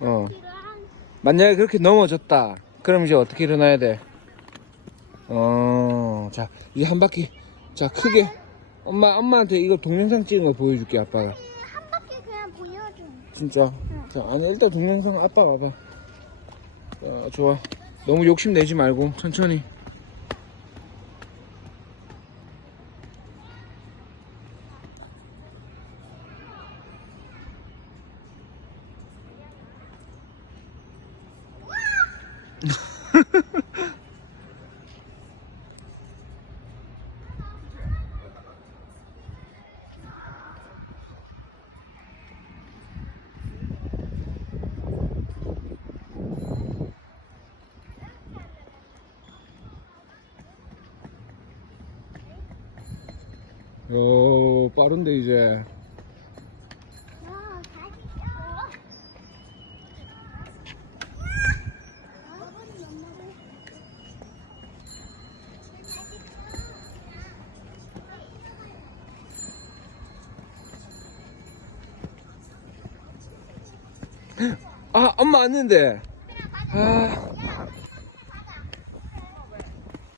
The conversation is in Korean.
어. 만약에 그렇게 넘어졌다. 그럼 이제 어떻게 일어나야 돼? 어, 자, 이제 한 바퀴. 자, 크게. 엄마, 엄마한테 이거 동영상 찍은 거 보여줄게, 아빠가. 한 바퀴 그냥 보여줘. 진짜. 자, 아니, 일단 동영상 아빠 봐봐. 자, 좋아. 너무 욕심 내지 말고, 천천히. 요, 빠른데, 이제. 아, 엄마 왔는데. 아.